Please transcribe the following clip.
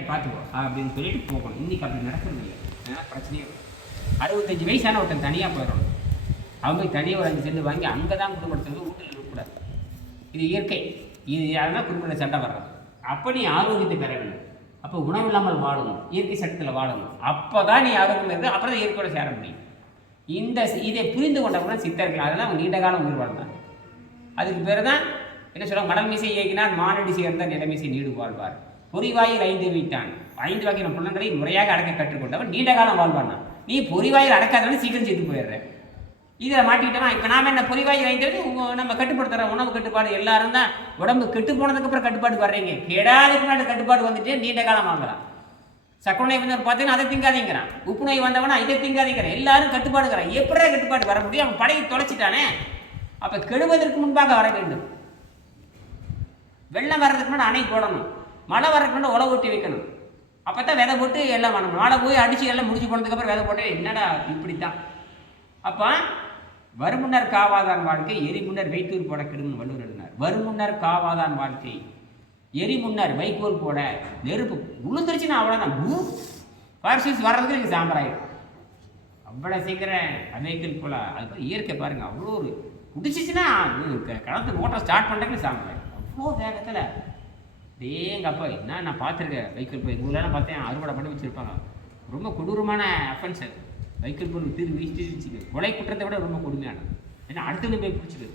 வேலையை பார்த்துக்கோ அப்படின்னு சொல்லிட்டு போகணும். இன்றைக்கி அப்படி நடக்கிறது இல்லை. பிரச்சனையே 65 வயசான ஒருத்தன் தனியாக போயிடணும். அவங்க போய் தனியாக ஒரு 5 செண்டு வாங்கி அங்கே தான் குடும்பப்படுத்துறது, வீட்டில் இருக்கக்கூடாது. இது இயற்கை. இது யாருன்னா குடும்பத்தில் சண்டை வர்றது. அப்போ நீ ஆரோக்கியத்தை பெற வேண்டும். அப்போ உணவு இல்லாமல் வாழணும், இயற்கை சட்டத்தில் வாழணும். அப்போ தான் நீ ஆரோக்கியம் இருக்குது. அப்புறம் தான் இயற்கையோட சேர முடியும். இதை புரிந்து கொண்டவங்க சித்தர்கள். அதெல்லாம் அவங்க நீண்ட காலம் உயிர் வாழ்ந்தாங்க. அதுக்கு பேர் தான் என்ன சொல்லுவாங்க, மடல் மீசை இயக்கினார் மானடி சேர்ந்த நிலைமீசை நீடு வாழ்வார். பொறிவாயில் 5 வைத்தான். 5 வகையான புலன்களை முறையாக அடக்க கற்றுக்கொண்டவன் நீண்ட காலம் வாழ்வானா. நீ பொறிவாயில் அடக்காதவன் சீக்கிரம் செத்து போயிடுற. இதில் மாட்டிக்கிட்டோம். இப்போ நாம் என்ன பொறிவாயில் 5 நம்ம கட்டுப்படுத்துகிறோம். உணவு கட்டுப்பாடு எல்லாரும் தான். உடம்பு கெட்டு போனதுக்கப்புறம் கட்டுப்பாடு வர்றீங்க. கெடாதுக்கு முன்னாடி கட்டுப்பாடு வந்துட்டு நீண்ட காலம் வாங்கலாம். சக்கரை நோய் வந்தவர் பார்த்தீங்கன்னா அதை திங்காதீங்கிறான். உப்பு நோய் வந்தவனா இதை திங்காதீங்கிறான். எல்லாரும் கட்டுப்பாடுங்கிறான். எப்படியா கட்டுப்பாடு வர முடியும்? அவன் படையை தொலைச்சிட்டானே. அப்போ கெடுவதற்கு முன்பாக வர வேண்டும். வெள்ளம் வர்றதுக்கு முன்னாடி அணை போடணும். மழை வர்றதுக்கு முன்னாடி உழவு ஊட்டி வைக்கணும். அப்போ தான் விதை போட்டு எல்லாம் பண்ணணும். மழை போய் அடித்து எல்லாம் முடிச்சு போனதுக்கப்புறம் விதை போட்டு என்னடா இப்படித்தான். அப்போ வருமுன்னர் காவாதான் வாழ்க்கை, எரி முன்னர் வைத்தூர் போட கெடுன்னு வள்ளுவர் எழுதினார். வருமுன்னர் காவாதான் வாழ்க்கை, எரி முன்னர் வைக்கோல் போட. நெருப்பு உளுந்துருச்சுன்னா அவ்வளோதான். பார்சிஸ் வர்றதுக்கு நீங்கள் சாம்பராயிடும். அவ்வளோ சீக்கிரம் வெஹிக்கிள் போல. அதுக்கு இயற்கை பாருங்கள், அவ்வளோ ஒரு குடிச்சிச்சுன்னா களத்து ஓட்ட ஸ்டார்ட் பண்ணுறதுக்கு சாம்பராயிடும். அவ்வளோ வேகத்தில். எங்கப்பா என்ன நான் பார்த்துருக்கேன். வெஹிக்கிள் போய் ஊரெல்லாம் பார்த்தேன், அறுவடை பண்ணி வச்சுருப்பாங்க. ரொம்ப கொடூரமான அஃபென்ஸ் அது. வெஹிக்கிள் போய் தீர்வு வீசிட்டு கொலை குற்றத்தை விட ரொம்ப கொடுமையானது. ஏன்னா அடுத்தது போய் பிடிச்சிது.